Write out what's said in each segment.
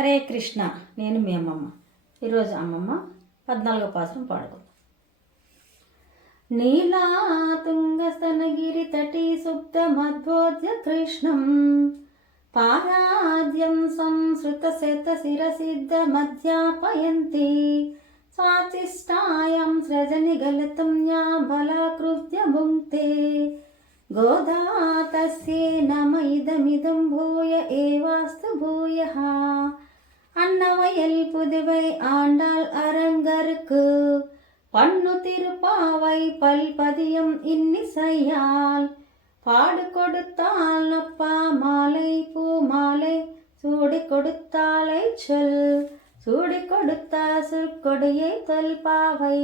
హరే కృష్ణ నేను మీ అమ్మమ్మ. ఈరోజు అమ్మమ్మ పద్నాలుగో పాత్రం పాడుకుందాం. నీలా తుంగస్తనగిరి తటి సుప్త మధ్వోద్య కృష్ణం పారాద్యం సంసృత శత శిరసిద్ధ మధ్యాపయంతి స్వాతిష్టాయం సృజని గలతం యా బలాకృత్య భుంక్తే గోదా తస్యే నమ ఇదమిదం భూయ ఏవాస్తు భూయः. அன்னவயல் புதுவை ஆண்டாள் அரங்கருக்கு. பண்ணு திருப்பாவை பல்பதியம் இன்னிசையால். பாடு கொடுத்தால் அப்பா மாலை பூ மாலை சூடி கொடுத்தாலை சொல். சூடி கொடுத்த சொற்கொடியை தொல்பாவை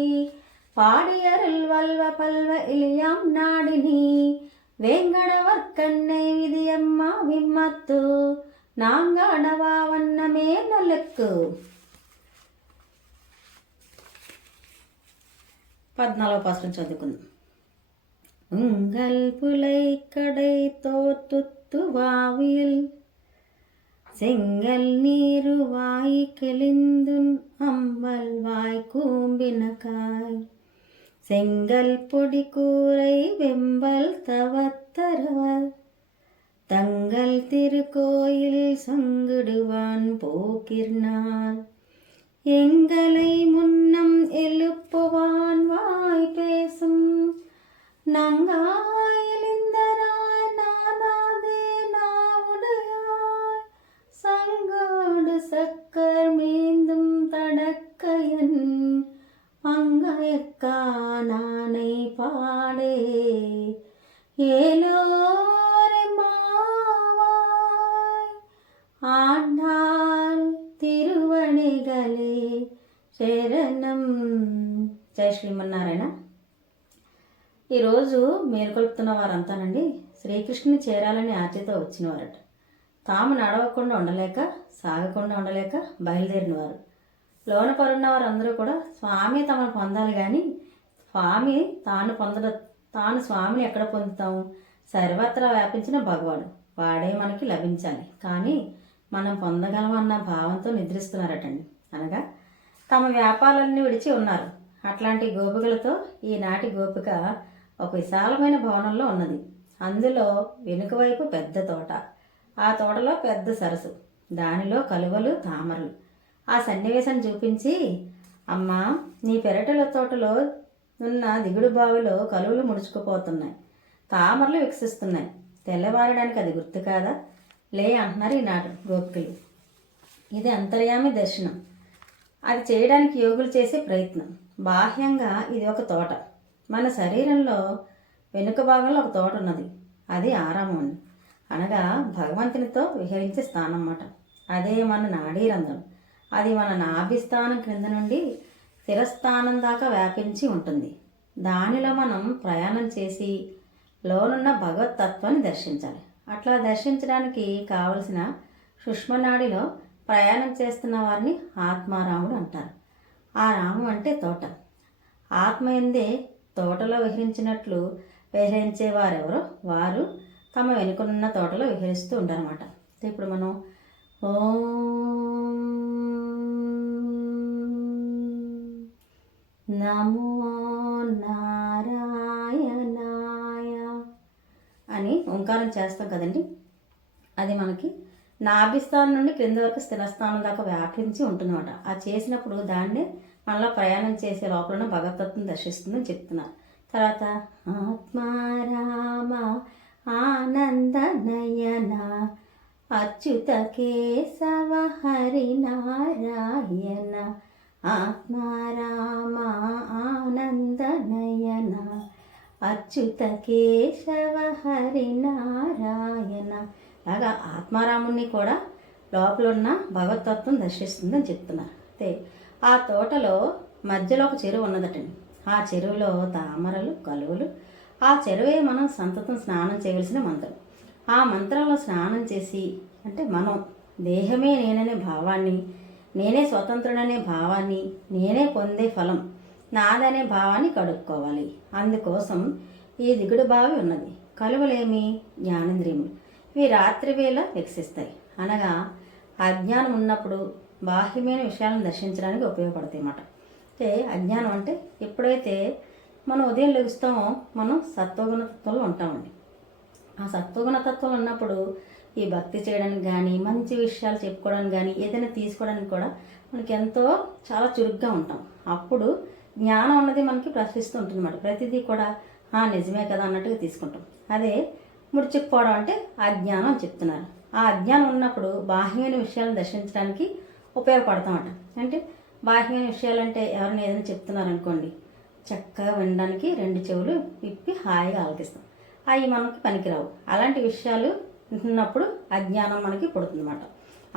பாடியருள் வல்வ பல்வ இளியாம் நாடினி. வேங்கடவர் கண்ணை விதியம்மா விம்மத்து. నాంగాడవా వన్నమే నలెక్కు పద్నాలుగో పాత్రం చదువుకుందాం உங்கள் புலை கடை தோத்துத்து வாவில் செங்கல் நீரு வாய் கிழிந்துன் அம்பல் வாய் கூம்பினகாய் செங்கல் பொடி கூரை வெம்பல் தவத்தரவர் தங்கள் திருக்கோயில் சங்கிடுவான் போக்கிர்னார் எங்களை முன்னம் எழுப்புவான் வாய் பேசும். நங்காயலிந்தராய் நாதாதே நாவுடையாய் சங்கோடு சக்கர் மீண்டும் தடக்கையன். பங்கயக்கா நானை பாடே. ஏ మేలుకొల్పుతున్న వారంతానండి శ్రీకృష్ణుని చేరాలని ఆర్తితో వచ్చినవారట. తాము నడవకుండా ఉండలేక సాగకుండా ఉండలేక బయలుదేరిన వారు లోన పరున్న వారందరూ కూడా స్వామి తమను పొందాలి కానీ స్వామి తాను పొందడ తాను స్వామిని ఎక్కడ పొందుతాము సర్వత్రా వ్యాపించిన భగవాడు. వాడే మనకి లభించాలి. కానీ మనం పొందగలమన్న భావంతో నిద్రిస్తున్నారటండి. అనగా తమ వ్యాపారాలన్నీ విడిచి ఉన్నారు. అట్లాంటి గోపికలతో ఈనాటి గోపిక ఒక విశాలమైన భవనంలో ఉన్నది. అందులో వెనుక వైపు పెద్ద తోట. ఆ తోటలో పెద్ద సరస్సు. దానిలో కలువలు తామరలు. ఆ సన్నివేశం చూపించి అమ్మా నీ పెరటల తోటలో ఉన్న దిగుడు బావిలో కలువలు ముడుచుకుపోతున్నాయి. తామరలు వికసిస్తున్నాయి. తెల్లవారడానికి అది గుర్తు కాదా? లే అంటున్నారు ఈనాడు గోపికలు. ఇది అంతర్యామి దర్శనం. అది చేయడానికి యోగులు చేసే ప్రయత్నం. బాహ్యంగా ఇది ఒక తోట. మన శరీరంలో వెనుక భాగంలో ఒక తోట ఉన్నది. అది ఆరామం అని అనగా భగవంతునితో విహరించే స్థానం అన్నమాట. అదే మన నాడీరంధ్రం. అది మన నాభిస్థానం క్రింద నుండి స్థిరస్థానం దాకా వ్యాపించి ఉంటుంది. దానిలో మనం ప్రయాణం చేసి లోనున్న భగవతత్వాన్ని దర్శించాలి. అట్లా దర్శించడానికి కావలసిన సుష్మనాడిలో ప్రయాణం చేస్తున్న వారిని ఆత్మారాముడు అంటారు. ఆ రాము అంటే తోట. ఆత్మ ఎందే తోటలో విహరించినట్లు విహరించే వారెవరో వారు తమ వెనుకనున్న తోటలో విహరిస్తూ ఉంటారన్నమాట ఇప్పుడు మనం ఓ నమో నారాయణాయ అని ఓంకారం చేస్తాం కదండి. అది మనకి నాభిస్థానం నుండి క్రింద వరకు స్థిరస్థానం దాకా వ్యాపించి ఉంటుందన్నమాట. ఆ చేసినప్పుడు దాన్నే మళ్ళీ ప్రయాణం చేసే లోపలనే భగవతత్వం దర్శిస్తుందని చెప్తున్నారు. తర్వాత ఆత్మారామ ఆనంద నయన అచ్యుత కేశవ హరినారాయణ ఆత్మారామ ఆనంద నయన అచ్యుత కేశవ హరి అలాగా ఆత్మారాముణ్ణి కూడా లోపల ఉన్న భగవతత్వం దర్శిస్తుందని చెప్తున్నారు. అంతే. ఆ తోటలో మధ్యలో ఒక చెరువు ఉన్నదటండి. ఆ చెరువులో తామరలు కలువలు ఆ చెరువే మనం సంతతం స్నానం చేయవలసిన మంత్రం. ఆ మంత్రంలో స్నానం చేసి అంటే మనం దేహమే నేననే భావాన్ని నేనే స్వతంత్రుడనే భావాన్ని నేనే పొందే ఫలం నాదనే భావాన్ని కడుక్కోవాలి. అందుకోసం ఈ దిగుడు బావి ఉన్నది. కలువలేమి? జ్ఞానేంద్రియములు. ఇవి రాత్రి వేళ వికసిస్తాయి అనగా అజ్ఞానం ఉన్నప్పుడు బాహ్యమైన విషయాలను దర్శించడానికి ఉపయోగపడతాయి అన్నమాట. అంటే అజ్ఞానం అంటే ఎప్పుడైతే మనం ఉదయం లెగుస్తామో మనం సత్వగుణ తత్వంలో ఉంటామండి. ఆ సత్వగుణ తత్వంలో ఉన్నప్పుడు ఈ భక్తి చేయడానికి కానీ మంచి విషయాలు చెప్పుకోవడానికి కానీ ఏదైనా తీసుకోవడానికి కూడా మనకి ఎంతో చాలా చురుగ్గా ఉంటాం. అప్పుడు జ్ఞానం అన్నది మనకి ప్రశ్నిస్తూ ఉంటుంది అన్నమాట. ప్రతిదీ కూడా "ఆ, నిజమే కదా అన్నట్టుగా తీసుకుంటాం. అదే ముడిచిపోవడం అంటే అజ్ఞానం జ్ఞానం చెప్తున్నారు. ఆ అజ్ఞానం ఉన్నప్పుడు బాహ్యమైన విషయాలను దర్శించడానికి ఉపయోగపడతామట. అంటే బాహ్యమైన విషయాలంటే ఎవరిని ఏదైనా చెప్తున్నారు అనుకోండి చక్కగా వినడానికి రెండు చెవులు విప్పి హాయిగా ఆలకిస్తాం. అవి మనకి పనికిరావు. అలాంటి విషయాలు వింటున్నప్పుడు అజ్ఞానం మనకి పుడుతుందన్నమాట.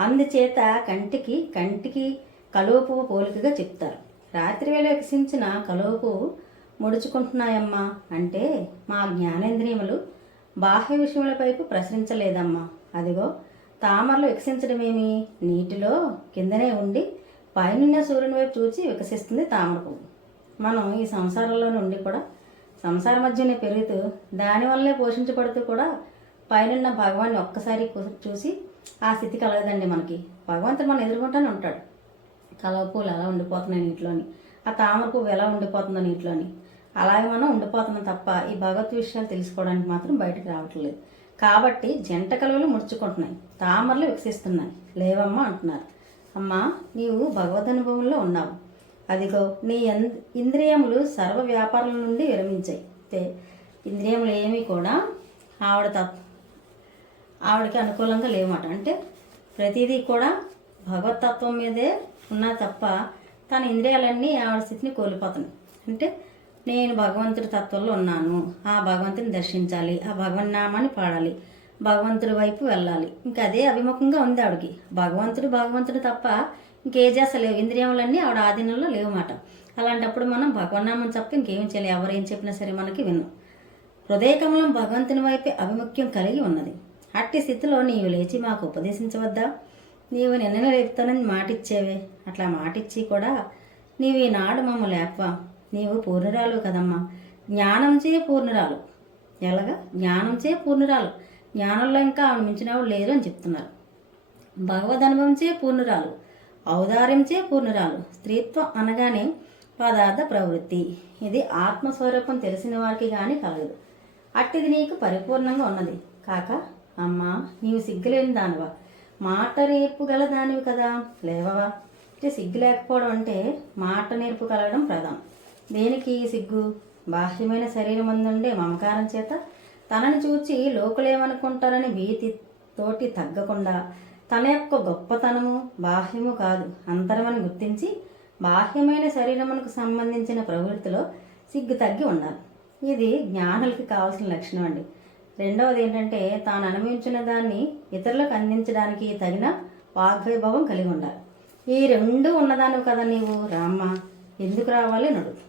అందుచేత కంటికి కంటికి కలువ పువ్వు పోలికగా చెప్తారు. రాత్రి వేళ వికసించిన కలువ పువ్వు ముడుచుకుంటున్నాయమ్మా అంటే మా జ్ఞానేంద్రియములు బాహ్య విషయముల వైపు ప్రసరించలేదమ్మా. అదిగో తామరలు వికసించడమేమి? నీటిలో కిందనే ఉండి పైనున్న సూర్యుని వైపు చూచి వికసిస్తుంది తామర పువ్వు. మనం ఈ సంసారంలో నుండి కూడా సంసార మధ్యనే పెరుగుతూ దానివల్లే పోషించబడుతూ కూడా పైనున్న భగవాన్ని ఒక్కసారి చూసి ఆ స్థితి కలగదండి మనకి. భగవంతుడు మనం ఎదుర్కొంటానే ఉంటాడు. కలవ పూలు ఎలా ఉండిపోతున్నాయి నీటిలోని? ఆ తామర పువ్వు ఎలా ఉండిపోతుందో నీటిలోని? అలాగే మనం ఉండిపోతున్నాం తప్ప ఈ భగవత్ విషయాలు తెలుసుకోవడానికి మాత్రం బయటకు రావట్లేదు. కాబట్టి జంట కలువలు ముడుచుకుంటున్నాయి. తామరలు వికసిస్తున్నాయి. లేవమ్మా అంటున్నారు. అమ్మా నీవు భగవద్ అనుభవంలో ఉన్నావు. అదిగో నీ ఇంద్రియములు సర్వ వ్యాపారాల నుండి విరమించాయి. ఇంద్రియములు ఏమీ కూడా ఆవిడ తప్ప ఆవిడకి అనుకూలంగా లేవమాట. అంటే ప్రతిదీ కూడా భగవతత్వం మీదే ఉన్నా తప్ప తన ఇంద్రియాలన్నీ ఆవిడ స్థితిని కోల్పోతున్నాయి. అంటే నేను భగవంతుడి తత్వంలో ఉన్నాను. ఆ భగవంతుని దర్శించాలి. ఆ భగవన్ నామాన్ని పాడాలి. భగవంతుడి వైపు వెళ్ళాలి. ఇంకా అదే అభిముఖంగా ఉంది ఆవిడకి. భగవంతుడు భగవంతుడు తప్ప ఇంకే చేస్తలేవు ఇంద్రియములన్నీ ఆవిడ ఆధీనంలో లేవమాట. అలాంటప్పుడు మనం భగవన్నామం తప్ప ఇంకేం చేయలేము ఎవరు ఏం చెప్పినా సరే మనకి విన్నాం. హృదయకమలం భగవంతుని వైపే అభిముఖ్యం కలిగి ఉన్నది. అట్టి స్థితిలో నీవు లేచి మాకు ఉపదేశించవద్దా? నీవు నిన్ననే లేపుతానని మాటిచ్చేవే. అట్లా మాటిచ్చి కూడా నీవు ఈనాడు మమ్మ లేపవా? నీవు పూర్ణురాలు కదమ్మా. జ్ఞానంచే పూర్ణురాలు. ఎలాగా? జ్ఞానంచే పూర్ణురాలు. జ్ఞానంలో ఇంకా ఆవిడ మించినవాడు లేరు అని చెప్తున్నారు. భగవద్ అనుభవంచే పూర్ణురాలు. ఔదార్యంచే పూర్ణురాలు. స్త్రీత్వం అనగానే పదార్థ ప్రవృత్తి. ఇది ఆత్మస్వరూపం తెలిసిన వారికి కానీ కలగదు అట్టిది నీకు పరిపూర్ణంగా ఉన్నది. కాక అమ్మా నీవు సిగ్గులేని దానివా? మాట నేర్పు గల దానివి కదా. లేవవా? అంటే సిగ్గు లేకపోవడం అంటే మాట నేర్పు కలగడం ప్రధానం. దేనికి సిగ్గు? బాహ్యమైన శరీరం అందుండే మమకారం చేత తనని చూచి లోకులేమనుకుంటారని భీతి తోటి తగ్గకుండా తన యొక్క గొప్పతనము బాహ్యము కాదు అంతరమని గుర్తించి బాహ్యమైన శరీరమునకు సంబంధించిన ప్రవృత్తిలో సిగ్గు తగ్గి ఉండాలి. ఇది జ్ఞానులకి కావాల్సిన లక్షణం అండి. రెండవది ఏంటంటే తాను అనుభవించిన దాన్ని ఇతరులకు అందించడానికి తగిన వాగ్వైభవం కలిగి ఉండాలి. ఈ రెండు ఉన్నదాను కదా నీవు రామ్మ. ఎందుకు రావాలి నడు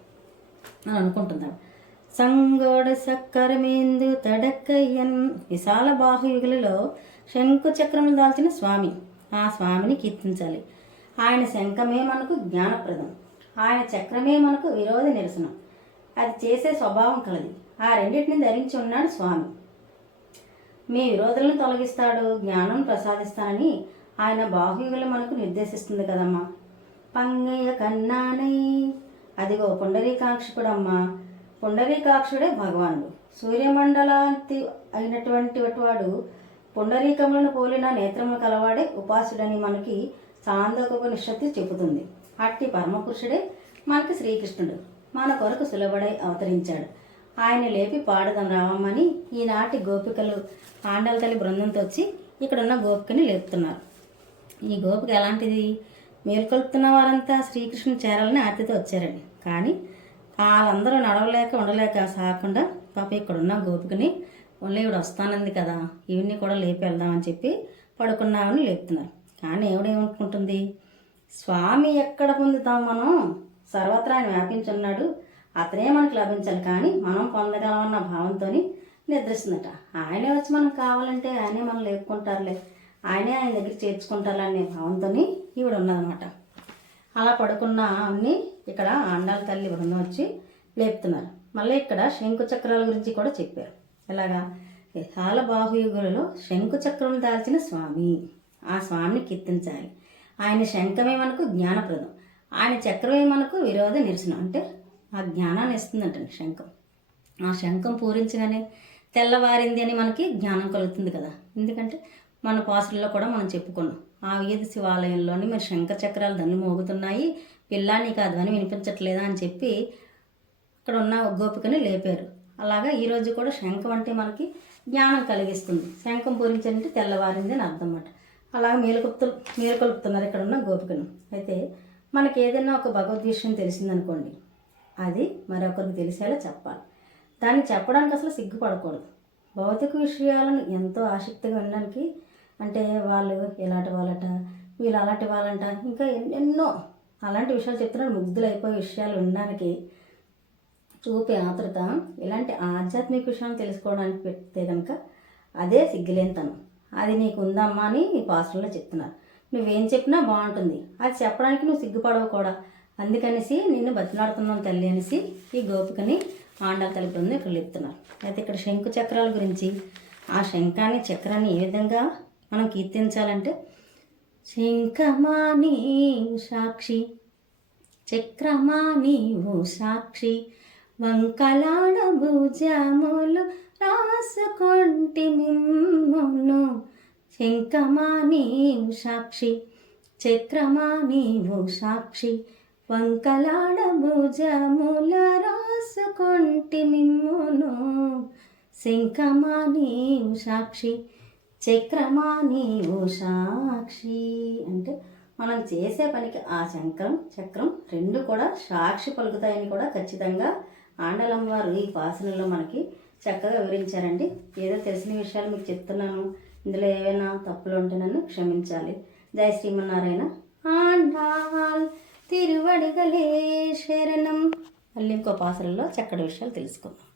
అని అనుకుంటున్నాడు సంగోడ సక్కరమేందు తడక్కయ్యన్ విశాల బాహుయుగులలో శంకు చక్రములు దాల్చిన స్వామి. ఆ స్వామిని కీర్తించాలి. ఆయన శంఖమే మనకు జ్ఞానప్రదం. ఆయన చక్రమే మనకు విరోధ నిరసనం. అది చేసే స్వభావం కలది. ఆ రెండింటిని ధరించి ఉన్నాడు స్వామి. మీ విరోధులను తొలగిస్తాడు జ్ఞానం ప్రసాదిస్తానని ఆయన బాహుయుగులు మనకు నిర్దేశిస్తుంది కదమ్మా. పంగయ్య కన్నానై అదిగో పుండరీకాక్షకుడమ్మ పుండరీకాక్షుడే భగవానుడు. సూర్యమండలాంతి అయినటువంటి వాడు పుండరీకములను పోలిన నేత్రములు కలవాడే ఉపాసుడని మనకి చాందోపనిషత్తు చెబుతుంది. అట్టి పరమపురుషుడే మనకి శ్రీకృష్ణుడు. మన కొరకు సులభడై అవతరించాడు. ఆయన లేపి పాడుదాం రావమ్మని ఈనాటి గోపికలు ఆండల తల్లి బృందంతో వచ్చి ఇక్కడున్న గోపికని లేపుతున్నారు. ఈ గోపిక ఎలాంటిది? మేల్కొల్పుతున్న వారంతా శ్రీకృష్ణుని చేరాలని ఆర్తితో వచ్చారండి. కానీ వాళ్ళందరూ నడవలేక ఉండలేక సాకుండా పాప ఇక్కడున్న గోపికని ఓన్లీ ఇవిడ వస్తానంది కదా ఇవన్నీ కూడా లేపి వెళ్దామని చెప్పి పడుకున్నామని లేపుతున్నారు. కానీ ఏమిడేమనుకుంటుంది స్వామి ఎక్కడ పొందుతాం మనం? సర్వత్రా ఆయన వ్యాపించున్నాడు. అతనే మనకు లభించాలి. కానీ మనం పొందగలమన్న భావంతో నిద్రిస్తుందట. ఆయనే వచ్చి మనం కావాలంటే ఆయనే మనం లేపుకుంటారులే. ఆయనే ఆయన దగ్గర చేర్చుకుంటారనే భావంతో ఈవిడ ఉన్నదన్నమాట అలా పడుకున్న ఆమెని ఇక్కడ ఆండాల తల్లి బృందం వచ్చి లేపుతున్నారు. మళ్ళీ ఇక్కడ శంకు చక్రాల గురించి కూడా చెప్పారు. ఎలాగా? విశాల బాహుయుగులలో శంకు చక్రం దాల్చిన స్వామి. ఆ స్వామిని కీర్తించాలి. ఆయన శంఖమే మనకు జ్ఞానప్రదం. ఆయన చక్రమే మనకు విరోధ నిరసనం. అంటే ఆ జ్ఞానాన్ని ఇస్తుందంటండి శంఖం. ఆ శంఖం పూరించగానే తెల్లవారింది అని మనకి జ్ఞానం కలుగుతుంది కదా. ఎందుకంటే మన పాసుల్లో కూడా మనం చెప్పుకున్నాం. ఆ వీధి శివాలయంలోని మరి శంఖ చక్రాలు దండ్లు మోగుతున్నాయి. పిల్ల నీకు ఆ ధ్వని వినిపించట్లేదా అని చెప్పి అక్కడ ఉన్న గోపికని లేపారు. అలాగా ఈరోజు కూడా శంఖం అంటే మనకి జ్ఞానం కలిగిస్తుంది. శంఖం పూరించంటే తెల్లవారింది అని అర్థం అన్నమాట అలాగే మేలుకొప్తు మేలుకొలుపుతున్నారు ఇక్కడ ఉన్న గోపికను. అయితే మనకి ఏదైనా ఒక భగవద్ విషయం తెలిసిందనుకోండి. అది మరొకరికి తెలిసేలా చెప్పాలి. దాన్ని చెప్పడానికి అసలు సిగ్గుపడకూడదు. భౌతిక విషయాలను ఎంతో ఆసక్తిగా ఉండడానికి అంటే వాళ్ళు ఇలాంటి వాళ్ళట వీళ్ళు అలాంటి వాళ్ళంట ఇంకా ఎన్నెన్నో అలాంటి విషయాలు చెప్తున్నారు. ముగ్ధులు అయిపోయే విషయాలు ఉండడానికి చూపే ఆతృత ఇలాంటి ఆధ్యాత్మిక విషయాలు తెలుసుకోవడానికి పెడితే కనుక అదే సిగ్గులేనితనం. అది నీకు ఉందమ్మా అని నీ పాస్టర్లో చెప్తున్నారు. నువ్వేం చెప్పినా బాగుంటుంది. అది చెప్పడానికి నువ్వు సిగ్గుపడవు కూడా. అందుకనేసి నిన్ను బతిలాడుతున్నాను తల్లి అనేసి ఈ గోపికని ఆండాలు తలుపుతుంది ఇక్కడ చెప్తున్నారు అయితే ఇక్కడ శంకు చక్రాల గురించి ఆ శంఖాన్ని చక్రాన్ని ఏ విధంగా మనం కీర్తించాలంటే. శంఖమా నీవు సాక్షి చక్రమా నీవు సాక్షి వంకలాడ భుజములు రాసుకొంటి మిమ్మును. శంఖమా నీవు సాక్షి చక్రమా నీవు సాక్షి వంకలాడ భుజముల రాసుకొంటి మిమ్మును. శంఖమా నీవు సాక్షి చక్రమా నీవు సాక్షి? అంటే మనం చేసే పనికి ఆ చక్రం చక్రం రెండు కూడా సాక్షి పలుకుతాయని కూడా ఖచ్చితంగా ఆండలం వారు ఈ పాసనలో మనకి చక్కగా వివరించారండి. ఏదో తెలిసిన విషయాలు మీకు చెప్తున్నాను. ఇందులో ఏవైనా తప్పులు ఉంటే నన్ను క్షమించాలి. జయ శ్రీమన్నారాయణ. ఆండాల్ తిరువడిగలే శరణం. మళ్ళీ ఇంకో పాసనలో చక్కటి విషయాలు తెలుసుకుందాం.